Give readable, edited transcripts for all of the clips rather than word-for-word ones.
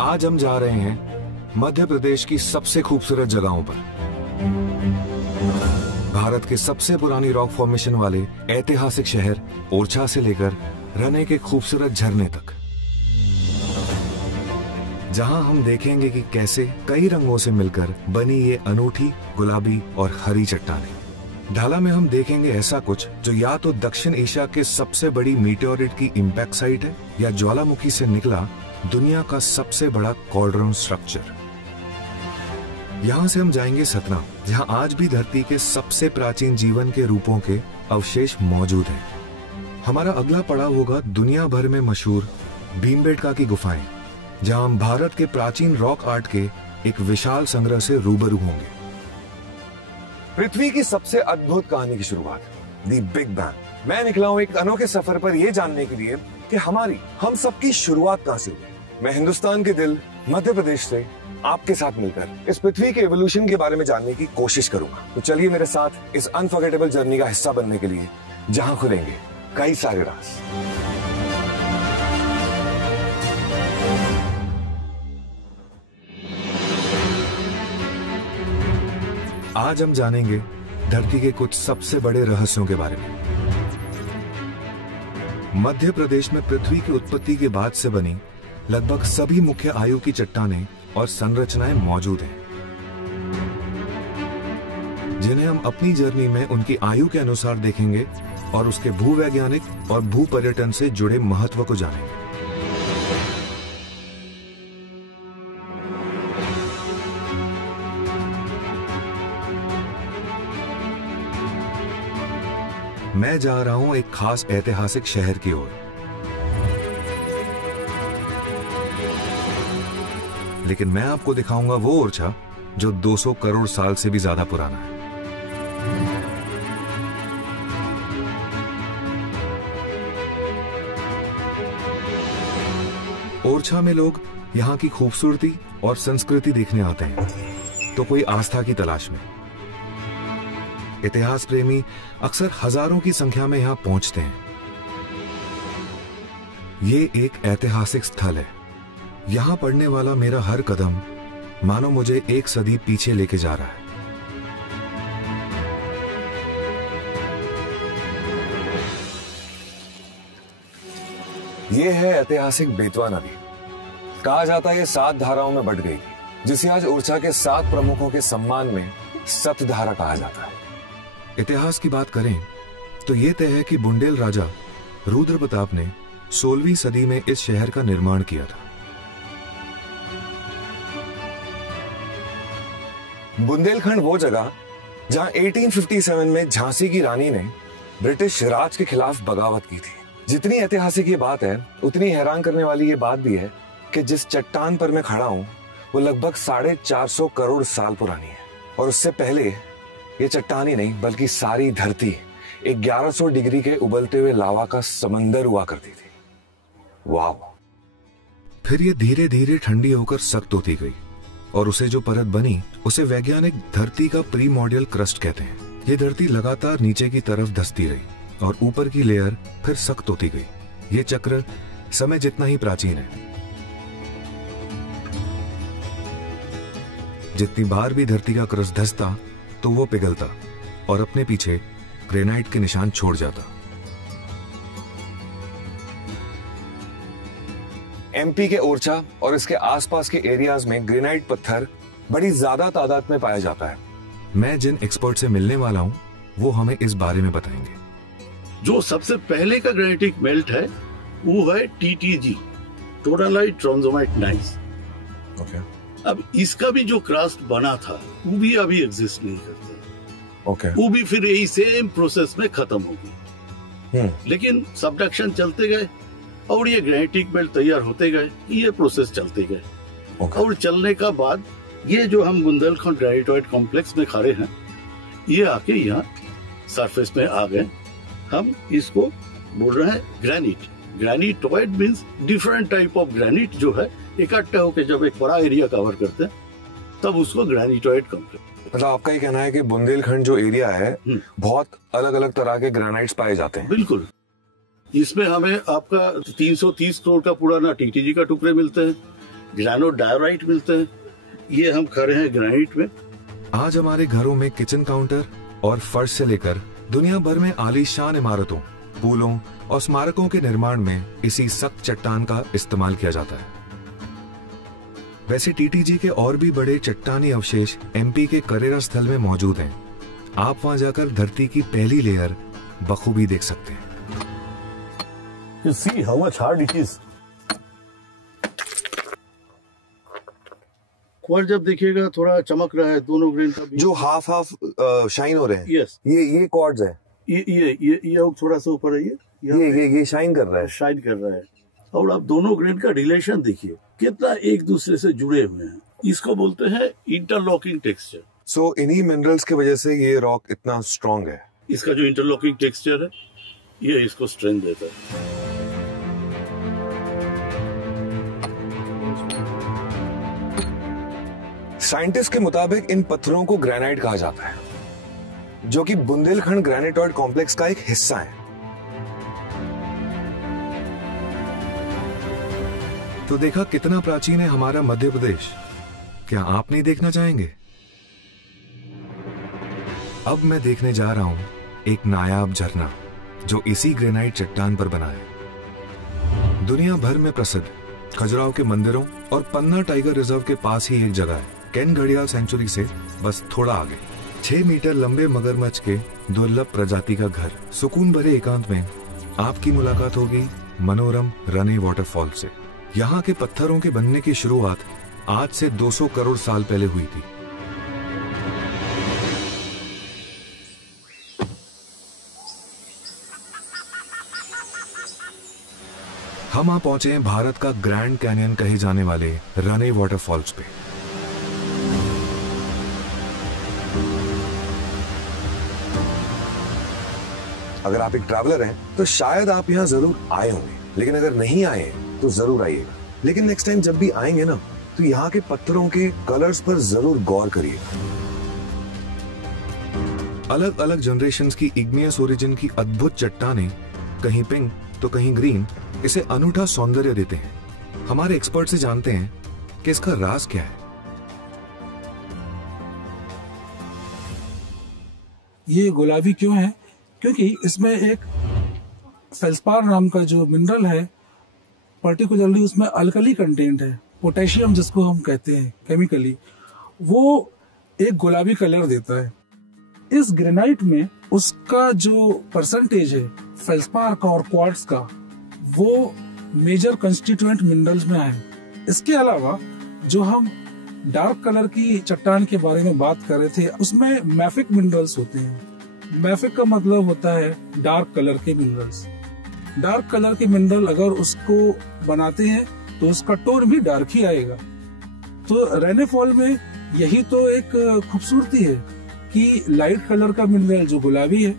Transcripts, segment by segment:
आज हम जा रहे हैं मध्य प्रदेश की सबसे खूबसूरत जगहों पर। भारत के सबसे पुरानी रॉक फॉर्मेशन वाले ऐतिहासिक शहर ओरछा से लेकर रने के खूबसूरत झरने तक, जहां हम देखेंगे कि कैसे कई रंगों से मिलकर बनी ये अनूठी गुलाबी और हरी चट्टानें। ढाला में हम देखेंगे ऐसा कुछ जो या तो दक्षिण एशिया के सबसे बड़ी मीटेओरिट की इंपैक्ट साइट है या ज्वालामुखी से निकला दुनिया का सबसे बड़ा कॉल्ड्रॉन स्ट्रक्चर। यहाँ से हम जाएंगे सतना, जहाँ आज भी धरती के सबसे प्राचीन जीवन के रूपों के अवशेष मौजूद हैं। हमारा अगला पड़ाव होगा दुनिया भर में मशहूर भीमबेटका की गुफाएं, जहाँ हम भारत के प्राचीन रॉक आर्ट के एक विशाल संग्रह से रूबरू होंगे। पृथ्वी की सबसे अद्भुत कहानी की शुरुआत, द बिग बैंग। मैं निकला हूँ एक अनोखे सफर पर यह जानने के लिए कि हम सबकी शुरुआत कहाँ से हुई। मैं हिंदुस्तान के दिल मध्य प्रदेश से आपके साथ मिलकर इस पृथ्वी के एवोल्यूशन के बारे में जानने की कोशिश करूंगा। तो चलिए मेरे साथ इस अनफॉरगेटेबल जर्नी का हिस्सा बनने के लिए, जहां खुलेंगे कई सारे राज। आज हम जानेंगे धरती के कुछ सबसे बड़े रहस्यों के बारे में। मध्य प्रदेश में पृथ्वी की उत्पत्ति के बाद से बनी लगभग सभी मुख्य आयु की चट्टानें और संरचनाएं मौजूद हैं, जिन्हें हम अपनी जर्नी में उनकी आयु के अनुसार देखेंगे और उसके भूवैज्ञानिक और भू पर्यटन से जुड़े महत्व को जानेंगे। मैं जा रहा हूं एक खास ऐतिहासिक शहर की ओर, लेकिन मैं आपको दिखाऊंगा वो ओरछा जो 200 करोड़ साल से भी ज्यादा पुराना है। ओरछा में लोग यहाँ की खूबसूरती और संस्कृति देखने आते हैं, तो कोई आस्था की तलाश में। इतिहास प्रेमी अक्सर हजारों की संख्या में यहां पहुंचते हैं। ये एक ऐतिहासिक स्थल है। यहां पड़ने वाला मेरा हर कदम मानो मुझे एक सदी पीछे लेके जा रहा है। ये है ऐतिहासिक बेतवा नदी। कहा जाता है ये 7 धाराओं में बट गई थी, जिसे आज ओरछा के 7 प्रमुखों के सम्मान में सप्तधारा कहा जाता है। इतिहास की बात करें तो यह तय है कि बुंदेल राजा रुद्र प्रताप ने 16वीं सदी में इस शहर का निर्माण किया था। बुंदेलखंड वो जगह जहां 1857 में झांसी की रानी ने ब्रिटिश राज के खिलाफ बगावत की थी। जितनी ऐतिहासिक ये बात है, उतनी हैरान करने वाली ये बात भी है कि जिस चट्टान पर मैं खड़ा हूं वो लगभग 450 करोड़ साल पुरानी है। और उससे पहले ये चट्टान ही नहीं बल्कि सारी धरती 1100 डिग्री के उबलते हुए लावा का समंदर हुआ करती थी। वाह! फिर ये धीरे धीरे ठंडी होकर सख्त होती गई और उसे जो परत बनी उसे वैज्ञानिक धरती का प्रीमोर्डियल क्रस्ट कहते हैं। ये धरती लगातार नीचे की तरफ धंसती रही और ऊपर की लेयर फिर सख्त होती गई। ये चक्र समय जितना ही प्राचीन है। जितनी बार भी धरती का क्रस्ट धंसता तो वो पिघलता और अपने पीछे ग्रेनाइट के निशान छोड़ जाता। एमपी के ओरछा और इसके आसपास के एरियाज में ग्रेनाइट पत्थर बड़ी ज्यादा तादाद में पाया जाता है। मैं जिन एक्सपर्ट से मिलने वाला हूं वो हमें इस बारे में बताएंगे। जो सबसे पहले का ग्रेनाइटिक मेल्ट है वो है टीटीजी, टोडालाइट ट्रांसोमाइट नाइस। अब इसका भी जो क्रस्ट बना था वो भी अभी एग्जिस्ट नहीं करते। वो भी फिर यही सेम प्रोसेस में खत्म हो गई। लेकिन सबडक्शन चलते गए और ये ग्रेनाइटिक मेल्ट तैयार होते गए, ये प्रोसेस चलते गए। और चलने का बाद ये जो हम बुंदेलखंड ग्रेनाइटोइड कॉम्प्लेक्स में खड़े हैं, ये आके यहाँ सरफेस में आ गए। हम इसको बोल रहे हैं granite. Granitoid means different type of granite जो है इकट्ठे होकर जब एक बड़ा एरिया कवर करते हैं तब उसको ग्रेनाइटोइड कॉम्प्लेक्स। मतलब आपका ये कहना है कि बुंदेलखंड जो एरिया है बहुत अलग अलग तरह के ग्रेनाइट्स पाए जाते हैं। बिल्कुल। इसमें हमें आपका 330 करोड़ का पुराना टीटीजी का टुकड़े मिलते हैं, ग्रेनाइट डायोराइट मिलते हैं। ये हम खड़े हैं ग्रेनाइट में। आज हमारे घरों में किचन काउंटर और फर्श से लेकर दुनिया भर में आलीशान इमारतों, पुलों और स्मारकों के निर्माण में इसी सख्त चट्टान का इस्तेमाल किया जाता है। वैसे टीटीजी के और भी बड़े चट्टानी अवशेष एमपी के करेरा स्थल में मौजूद हैं। आप वहां जाकर धरती की पहली लेयर बखूबी देख सकते हैं। You see how much hard it is. Quartz जब देखिएगा थोड़ा चमक रहा है, दोनों ग्रेन का जो हाफ शाइन हो रहे हैं। यस, ये क्वार्ट्ज है। ये थोड़ा सा ऊपर है। ये शाइन कर रहा है। शाइन कर रहा है। और आप दोनों ग्रेन का रिलेशन देखिए कितना एक दूसरे से जुड़े हुए हैं। इसको बोलते हैं इंटरलॉकिंग टेक्सचर। सो इन्हीं मिनरल्स की वजह से ये रॉक इतना स्ट्रॉन्ग है। इसका जो इंटरलॉकिंग टेक्सचर है ये इसको स्ट्रेंथ देता है। साइंटिस्ट के मुताबिक इन पत्थरों को ग्रेनाइट कहा जाता है, जो कि बुंदेलखंड ग्रेनाइटॉइड कॉम्प्लेक्स का एक हिस्सा है। तो देखा कितना प्राचीन है हमारा मध्य प्रदेश। क्या आप नहीं देखना चाहेंगे? अब मैं देखने जा रहा हूं एक नायाब झरना जो इसी ग्रेनाइट चट्टान पर बना है। दुनिया भर में प्रसिद्ध खजुराहो के मंदिरों और पन्ना टाइगर रिजर्व के पास ही एक जगह है, केन घड़ियाल सेंचुरी से बस थोड़ा आगे। 6 मीटर लंबे मगरमच्छ के दुर्लभ प्रजाति का घर। सुकून भरे एकांत में आपकी मुलाकात होगी मनोरम रने वाटरफॉल से। यहाँ के पत्थरों के बनने की शुरुआत आज से 200 करोड़ साल पहले हुई थी। हम आ पहुंचे हैं भारत का ग्रैंड कैनियन कहे जाने वाले रने वाटरफॉल्स पे। अगर आप एक ट्रैवलर हैं तो शायद आप यहाँ जरूर आए होंगे, लेकिन अगर नहीं आए हैं तो जरूर आइएगा। लेकिन नेक्स्ट टाइम जब भी आएंगे ना, तो यहाँ के पत्थरों के कलर्स पर जरूर गौर करिएगा। अलग अलग जनरेशंस की इग्नियस ओरिजिन की अद्भुत चट्टानें, कहीं पिंक तो कहीं ग्रीन, इसे अनूठा सौंदर्य देते हैं। हमारे एक्सपर्ट से जानते हैं कि इसका राज क्या है। ये गुलाबी क्यों है? क्योंकि इसमें एक फेल्सपार नाम का जो मिनरल है, पर्टिकुलरली उसमें अल्कली कंटेंट है, पोटेशियम जिसको हम कहते हैं केमिकली, वो एक गुलाबी कलर देता है। इस ग्रेनाइट में उसका जो परसेंटेज है फेल्सपार का और क्वार्ट्ज का, वो मेजर कंस्टिट्यूएंट मिनरल्स में है। इसके अलावा जो हम डार्क कलर की चट्टान के बारे में बात कर रहे थे, उसमें मैफिक मिनरल्स होते हैं। मैफिक का मतलब होता है डार्क कलर के मिनरल्स। डार्क कलर के मिनरल अगर उसको बनाते हैं तो उसका टोन भी डार्क ही आएगा। तो रेनेफॉल में यही तो एक खूबसूरती है कि लाइट कलर का मिनरल जो गुलाबी है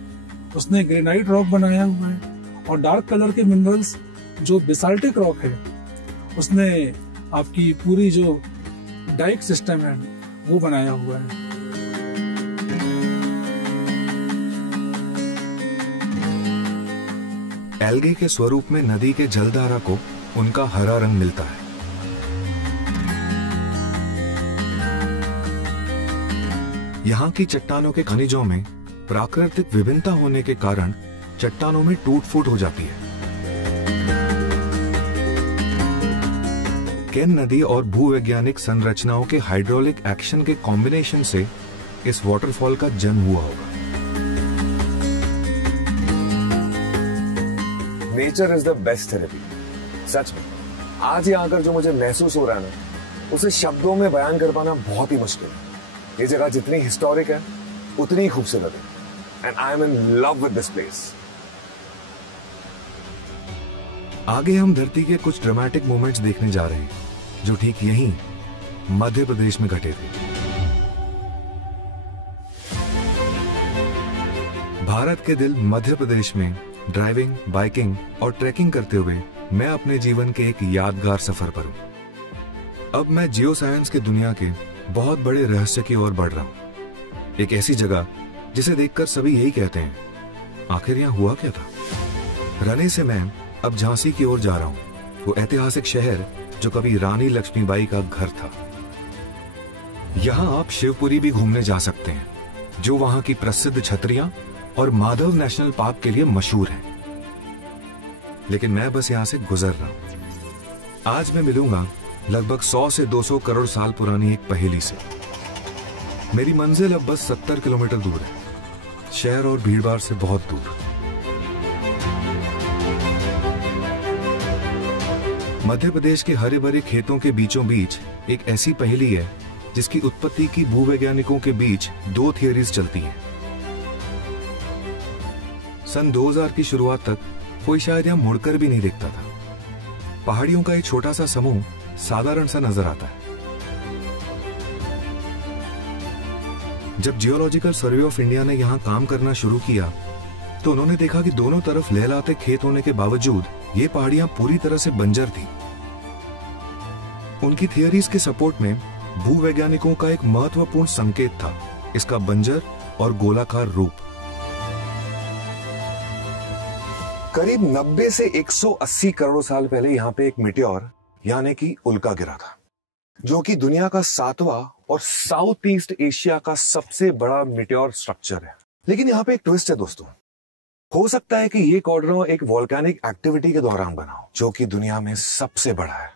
उसने ग्रेनाइट रॉक बनाया हुआ है, और डार्क कलर के मिनरल्स जो बेसाल्टिक रॉक है उसने आपकी पूरी जो डाइक सिस्टम है वो बनाया हुआ है। एल्गे के स्वरूप में नदी के जलधारा को उनका हरा रंग मिलता है। यहाँ की चट्टानों के खनिजों में प्राकृतिक विभिन्नता होने के कारण चट्टानों में टूट फूट हो जाती है। केन नदी और भूवैज्ञानिक संरचनाओं के हाइड्रोलिक एक्शन के कॉम्बिनेशन से इस वाटरफॉल का जन्म हुआ होगा। Nature is the best therapy. सच में आज यहाँ आकर जो मुझे महसूस हो रहा है ना, उसे शब्दों में बयान कर पाना बहुत ही मुश्किल है। ये जगह जितनी हिस्टोरिक है उतनी ही खूबसूरत है, and I am in love with this place. आगे हम धरती के कुछ ड्रामेटिक मोमेंट्स देखने जा रहे हैं जो ठीक यहीं मध्य प्रदेश में घटे थे। भारत के दिल मध्य प्रदेश में ड्राइविंग, बाइकिंग और ट्रैकिंग करते हुए मैं अपने जीवन के एक यादगार सफर पर हूं। अब मैं जियो साइंस की दुनिया के बहुत बड़े रहस्य की ओर बढ़ रहा हूं। एक ऐसी जगह जिसे देखकर सभी यही कहते हैं, आखिर यहां हुआ क्या था। रने से मैं अब झांसी की ओर जा रहा हूं, वो ऐतिहासिक शहर जो कभी रानी लक्ष्मीबाई का घर था। यहां आप शिवपुरी भी घूमने जा सकते हैं, जो वहां की प्रसिद्ध छतरियां और माधव नेशनल पार्क के लिए मशहूर है। लेकिन मैं बस यहां से गुजर रहा हूं। आज मैं मिलूंगा लगभग 100 से 200 करोड़ साल पुरानी एक पहेली से। मेरी मंजिल अब बस 70 किलोमीटर दूर है, शहर और भीड़भाड़ से बहुत दूर। मध्य प्रदेश के हरे भरे खेतों के बीचों बीच एक ऐसी पहेली है जिसकी उत्पत्ति की भूवैज्ञानिकों के बीच 2 थियरीज चलती हैं। सन 2000 की शुरुआत तक कोई शायद यहां मुड़कर भी नहीं देखता था। पहाड़ियों का एक छोटा सा समूह साधारण सा नजर आता है। जब जियोलॉजिकल सर्वे ऑफ इंडिया ने यहां काम करना शुरू किया तो उन्होंने देखा कि दोनों तरफ लहलाते खेत होने के बावजूद ये पहाड़ियां पूरी तरह से बंजर थी। उनकी थियरीज के सपोर्ट में भूवैज्ञानिकों का एक महत्वपूर्ण संकेत था, इसका बंजर और गोलाकार रूप। करीब 90 से 180 करोड़ साल पहले यहाँ पे एक मीटियोर यानी कि उल्का गिरा था, जो कि दुनिया का 7वां और साउथ ईस्ट एशिया का सबसे बड़ा मीटियोर स्ट्रक्चर है। लेकिन यहाँ पे एक ट्विस्ट है दोस्तों। हो सकता है कि ये कॉर्डरों एक वोल्केनिक एक्टिविटी के दौरान बना हो, जो कि दुनिया में सबसे बड़ा है।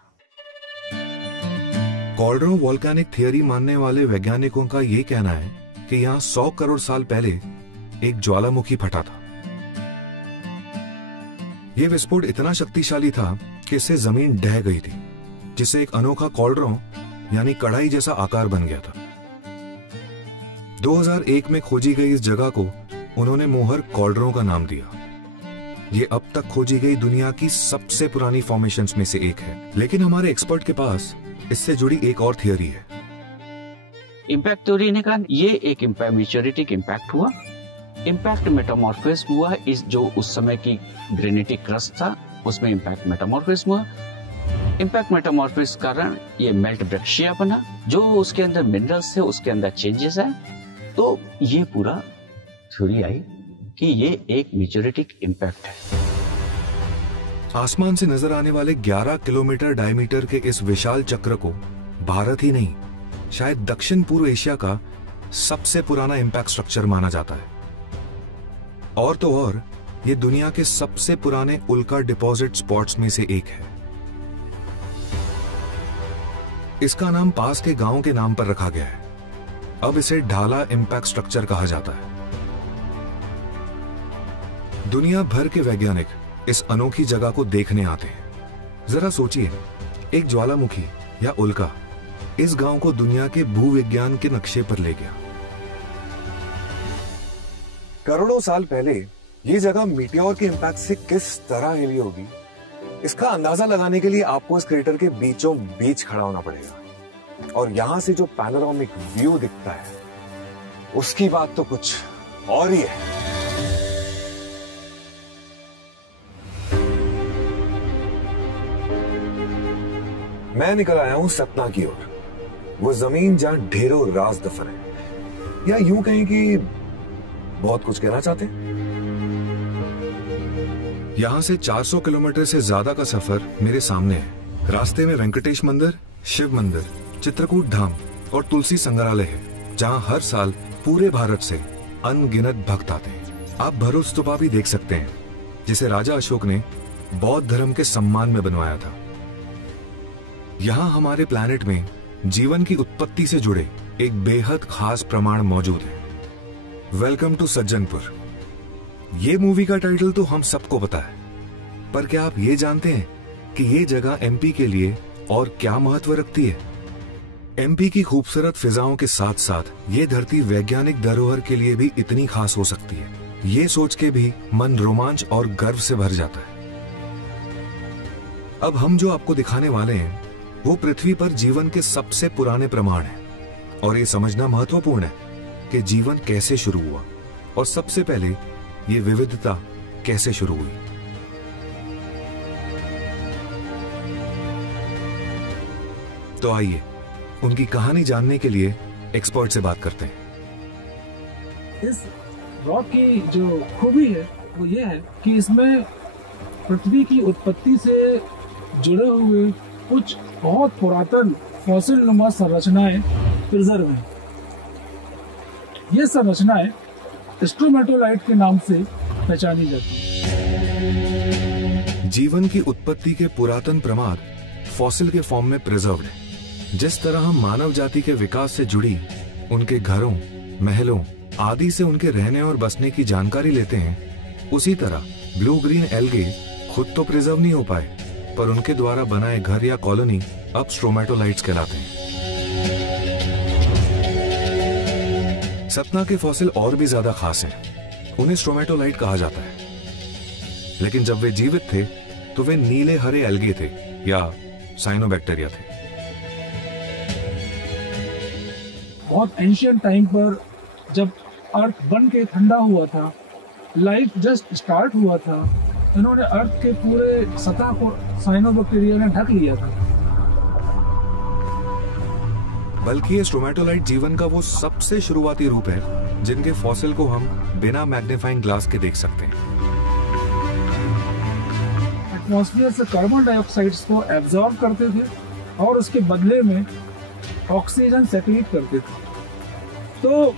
कॉर्डरों वोल्केनिक थियरी मानने वाले वैज्ञानिकों का यह कहना है कि यहाँ 100 करोड़ साल पहले एक ज्वालामुखी फटा था। यह विस्फोट इतना शक्तिशाली था कि इससे जमीन ढह गई थी, जिससे एक अनोखा कॉर्डरों यानी कढ़ाई जैसा आकार बन गया था। 2001 में खोजी गई इस जगह को उन्होंने मोहर कॉर्डरों का नाम दिया। ये अब तक खोजी गई दुनिया की सबसे पुरानी फॉर्मेशंस में से एक है। लेकिन हमारे एक्सपर्ट के पास इससे जुड़ी एक और थियरी है। इम्पैक्ट थ्योरी ने कहा ये एक मेचोरिटिक इम्पैक्ट हुआ, इम्पैक्ट मेटामॉर्फिज्म हुआ। इस जो उस समय की ग्रेनिटिक क्रस्ट था उसमें इम्पैक्ट मेटामॉर्फिज्म हुआ। इम्पैक्ट मेटामॉर्फिज्म कारण ये मेल्ट ब्रेक्शिया बना, जो उसके अंदर मिनरल्स थे उसके अंदर चेंजेस आए, तो ये पूरा थ्योरी आई कि ये एक मेचोरिटिक इम्पैक्ट है। आसमान से नजर आने वाले 11 किलोमीटर डायमीटर के इस विशाल चक्र को भारत ही नहीं, शायद दक्षिण पूर्व एशिया का सबसे पुराना इम्पैक्ट स्ट्रक्चर माना जाता है। और तो और ये दुनिया के सबसे पुराने उल्का डिपॉजिट स्पॉट्स में से एक है। इसका नाम पास के गांव के नाम पर रखा गया है। अब इसे ढाला इम्पैक्ट स्ट्रक्चर कहा जाता है। दुनिया भर के वैज्ञानिक इस अनोखी जगह को देखने आते हैं। जरा सोचिए, एक ज्वालामुखी या उल्का इस गांव को दुनिया के भूविज्ञान के नक्शे पर ले गया। करोड़ों साल पहले ये जगह मीटियोर के इम्पैक्ट से किस तरह हिली होगी, इसका अंदाजा लगाने के लिए आपको इस क्रेटर के बीचों बीच खड़ा होना पड़ेगा। और यहां से जो पैनोरामिक व्यू दिखता है उसकी बात तो कुछ और ही है। मैं निकल आया हूं सतना की ओर, वो जमीन जहां ढेरों राज दफन है, या यूं कहें कि बहुत कुछ कहना चाहते हैं। यहां से 400 किलोमीटर से ज्यादा का सफर मेरे सामने है। रास्ते में वेंकटेश मंदिर, शिव मंदिर, चित्रकूट धाम और तुलसी संग्रहालय है, जहां हर साल पूरे भारत से अनगिनत भक्त आते हैं। आप भरूच स्तूपा भी देख सकते हैं, जिसे राजा अशोक ने बौद्ध धर्म के सम्मान में बनवाया था। यहाँ हमारे प्लैनेट में जीवन की उत्पत्ति से जुड़े एक बेहद खास प्रमाण मौजूद है। Welcome to Sajjanpur. ये मूवी का टाइटल तो हम सबको पता है, पर क्या आप ये जानते हैं कि ये जगह एमपी के लिए और क्या महत्व रखती है? एमपी की खूबसूरत फिजाओं के साथ साथ ये धरती वैज्ञानिक धरोहर के लिए भी इतनी खास हो सकती है, ये सोच के भी मन रोमांच और गर्व से भर जाता है। अब हम जो आपको दिखाने वाले हैं वो पृथ्वी पर जीवन के सबसे पुराने प्रमाण हैं, और ये समझना महत्वपूर्ण है कि जीवन कैसे शुरू हुआ और सबसे पहले ये विविधता कैसे शुरू हुई। तो आइए उनकी कहानी जानने के लिए एक्सपर्ट से बात करते हैं। इस रॉक की जो खूबी है वो ये है कि इसमें पृथ्वी की उत्पत्ति से जुड़े हुए कुछ बहुत पुरातन फॉसिल नुमा संरचनाएं प्रिजर्व हैं। ये संरचनाएं स्ट्रोमेटोलाइट के नाम से पहचानी जाती हैं। जीवन की उत्पत्ति के पुरातन प्रमाद फॉसिल के फॉर्म में प्रिजर्व्ड है। जिस तरह हम मानव जाति के विकास से जुड़ी उनके घरों, महलों आदि से उनके रहने और बसने की जानकारी लेते हैं, उसी तरह ब्लू ग्रीन एल्गे खुद तो प्रिजर्व नहीं हो पाए, पर उनके द्वारा बनाए घर या कॉलोनी अब स्ट्रोमेटोलाइट्स कहलाते हैं। सतना के फॉसिल और भी ज्यादा खास हैं। उन्हें स्ट्रोमेटोलाइट कहा जाता है, लेकिन जब वे जीवित थे तो वे नीले हरे एल्गे थे या साइनोबैक्टीरिया थे। बहुत एंशियंट टाइम पर जब अर्थ बन के ठंडा हुआ था, लाइफ जस्ट स्टार्ट हुआ था, इन्होंने अर्थ के पूरे सतह को साइनोबैक्टीरिया ने ढक लिया था। बल्कि ये स्ट्रोमेटोलाइट जीवन का वो सबसे शुरुआती रूप है जिनके फॉसिल को हम बिना मैग्नीफाइंग ग्लास के देख सकते हैं। एटमॉस्फेयर से कार्बन डाइऑक्साइड्स को एब्जॉर्ब करते थे और उसके बदले में ऑक्सीजन सेक्रीट करते थे। तो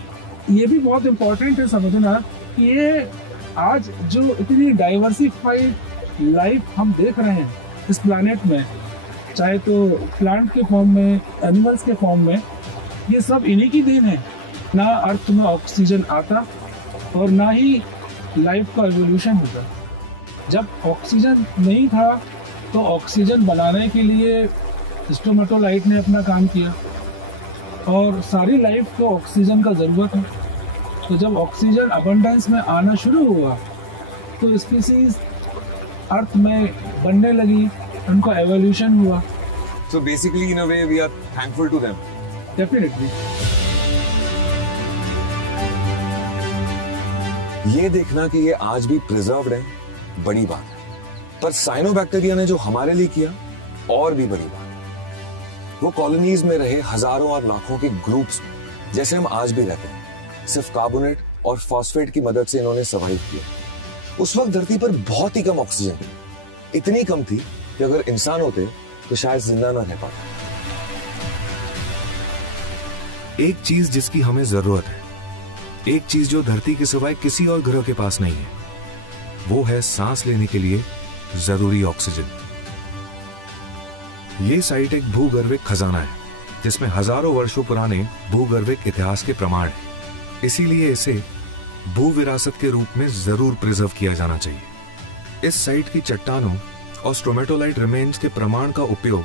ये भी बहुत इंपॉर्टेंट है समझना कि ये आज जो इतनी डाइवर्सिफाइड लाइफ हम देख रहे हैं इस प्लैनेट में, चाहे तो प्लांट के फॉर्म में, एनिमल्स के फॉर्म में, ये सब इन्हीं की देन है। ना अर्थ में ऑक्सीजन आता और ना ही लाइफ का एवोल्यूशन होता। जब ऑक्सीजन नहीं था तो ऑक्सीजन बनाने के लिए स्ट्रोमेटोलाइट ने अपना काम किया और सारी लाइफ को ऑक्सीजन का ज़रूरत है। तो जब ऑक्सीजन अबंडेंस में आना शुरू हुआ तो स्पीसीज अर्थ में बनने लगी, उनका एवोल्यूशन हुआ। So basically in a way we are thankful to them. Definitely. ये देखना कि ये आज भी प्रिजर्व्ड है बड़ी बात है, पर साइनोबैक्टीरिया ने जो हमारे लिए किया और भी बड़ी बात है। वो कॉलोनीज में रहे हजारों और लाखों के ग्रुप्स जैसे हम आज भी रहते हैं। सिर्फ कार्बोनेट और फॉस्फेट की मदद से इन्होंने सर्वाइव किया। उस वक्त धरती पर बहुत ही कम ऑक्सीजन थी, इतनी कम थी कि अगर इंसान होते तो शायद जिंदा ना रह पाते। एक चीज जिसकी हमें जरूरत है, एक चीज जो धरती के सिवाय किसी और ग्रह के पास नहीं है, वो है सांस लेने के लिए जरूरी ऑक्सीजन। ये साइट एक भूगर्भिक खजाना है जिसमें हजारों वर्षों पुराने भूगर्भिक इतिहास के प्रमाण हैं। इसीलिए इसे भू विरासत के रूप में जरूर प्रिजर्व किया जाना चाहिए। इस साइट की चट्टानों और स्ट्रोमेटोलाइट रिमेन्स के प्रमाण का उपयोग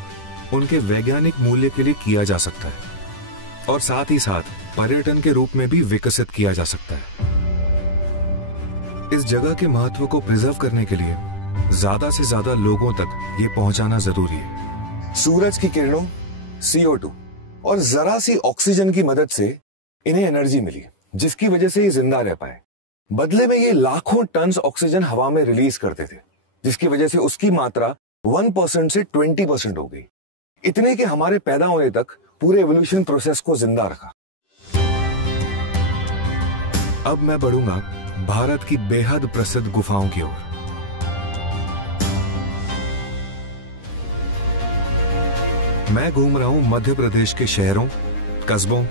उनके वैज्ञानिक मूल्य के लिए किया जा सकता है और साथ ही साथ पर्यटन के रूप में भी विकसित किया जा सकता है। इस जगह के महत्व को प्रिजर्व करने के लिए ज्यादा से ज्यादा लोगों तक ये पहुंचाना जरूरी है। सूरज की किरणों, CO2 और जरा सी ऑक्सीजन की मदद से इन्हें एनर्जी मिली, जिसकी वजह से ये जिंदा रह पाए। बदले में ये लाखों टन ऑक्सीजन हवा में रिलीज करते थे, जिसकी वजह से उसकी मात्रा 1% से 20% हो गई। इतने के हमारे पैदा होने तक पूरे एवोल्यूशन प्रोसेस को जिंदा रखा। अब मैं बढ़ूंगा भारत की बेहद प्रसिद्ध गुफाओं की ओर। मैं घूम रहा हूं मध्य प्रदेश के शहरों, कस्बों,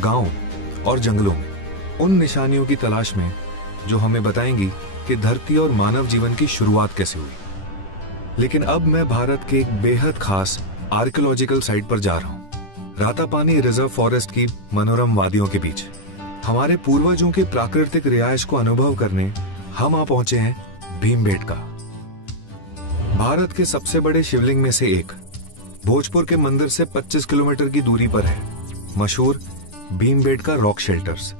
गांवों और जंगलों में उन निशानियों की तलाश में जो हमें बताएंगी कि धरती और मानव जीवन की शुरुआत कैसे हुई। लेकिन अब मैं भारत के एक बेहद खास आर्कियोलॉजिकल साइट पर जा रहा हूं, रातापानी रिजर्व फॉरेस्ट की मनोरम वादियों के बीच। हमारे पूर्वजों के प्राकृतिक रिहायश को अनुभव करने हम आ पहुंचे हैं भीमबेटका। भारत के सबसे बड़े शिवलिंग में से एक भोजपुर के मंदिर से 25 किलोमीटर की दूरी पर है मशहूर भीमबेटका रॉक शेल्टर्स।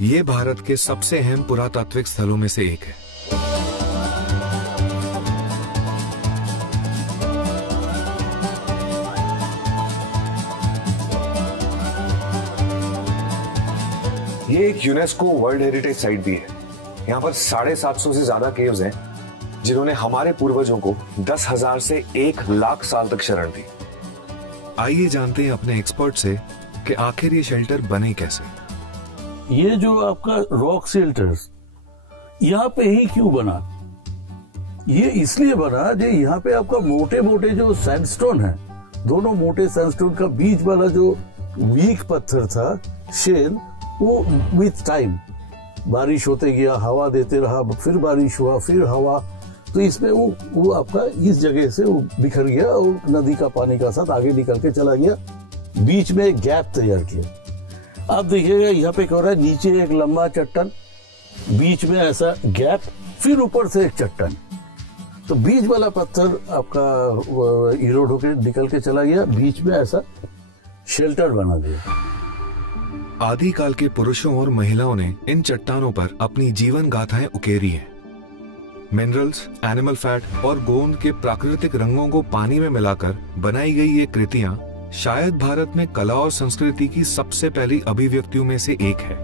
ये भारत के सबसे अहम पुरातात्विक स्थलों में से एक है। ये एक यूनेस्को वर्ल्ड हेरिटेज साइट भी है। यहाँ पर 750 से ज्यादा केव्स हैं, जिन्होंने हमारे पूर्वजों को 10,000 से 1,00,000 साल तक शरण दी। आइए जानते हैं अपने एक्सपर्ट से कि आखिर ये शेल्टर बने कैसे। ये जो आपका रॉक शेल्टर्स यहाँ पे ही क्यों बना? ये इसलिए बना जो यहाँ पे आपका मोटे मोटे जो सैंडस्टोन है, दोनों मोटे सैंडस्टोन का बीच वाला जो वीक पत्थर था, शेल, वो विथ टाइम बारिश होते गया, हवा देते रहा, फिर बारिश हुआ, फिर हवा, तो इसमें वो आपका इस जगह से वो बिखर गया और नदी का पानी का साथ आगे निकल के चला गया, बीच में एक गैप तैयार किया। आप देखिएगा यहाँ पे क्या हो रहा है, नीचे एक लंबा चट्टान, बीच में ऐसा गैप, फिर ऊपर से एक चट्टान, तो बीच वाला पत्थर आपका इरोड होकर निकल के चला गया, बीच में ऐसा शेल्टर बना दिया। आदिकाल के पुरुषों और महिलाओं ने इन चट्टानों पर अपनी जीवन गाथाएं उकेरी हैं। मिनरल्स, एनिमल फैट और गोंद के प्राकृतिक रंगों को पानी में मिलाकर बनाई गई ये कृतियां शायद भारत में कला और संस्कृति की सबसे पहली अभिव्यक्तियों में से एक है।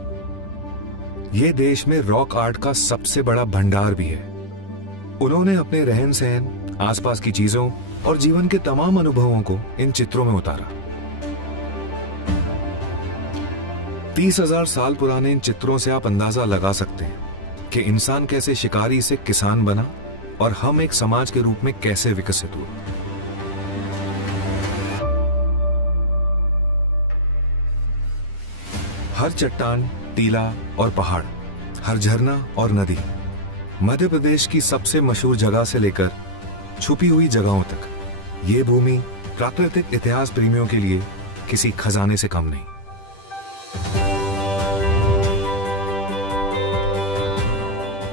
ये देश में रॉक आर्ट का सबसे बड़ा भंडार भी है। उन्होंने अपने रहन सहन, आसपास की चीजों और जीवन के तमाम अनुभवों को इन चित्रों में उतारा। 30,000 साल पुराने इन चित्रों से आप अंदाजा लगा सकते हैं कि इंसान कैसे शिकारी से किसान बना और हम एक समाज के रूप में कैसे विकसित हुए। हर चट्टान, टीला और पहाड़, हर झरना और नदी मध्य प्रदेश की सबसे मशहूर जगह से लेकर छुपी हुई जगहों तक, ये भूमि प्राकृतिक इतिहास प्रेमियों के लिए किसी खजाने से कम नहीं।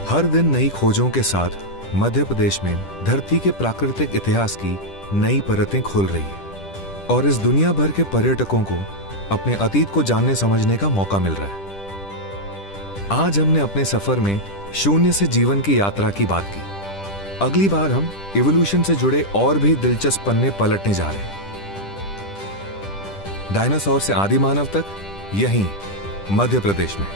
हर दिन नई खोजों के साथ मध्य प्रदेश में धरती के प्राकृतिक इतिहास की नई परतें खुल रही है और इस दुनिया भर के पर्यटकों को अपने अतीत को जानने समझने का मौका मिल रहा है। आज हमने अपने सफर में शून्य से जीवन की यात्रा की बात की। अगली बार हम इवोल्यूशन से जुड़े और भी दिलचस्प पन्ने पलटने जा रहे हैं। डायनासोर से आदि मानव तक, यहीं मध्य प्रदेश में।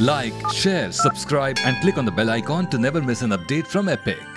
Like, share, subscribe and click on the bell icon to never miss an update from Epic.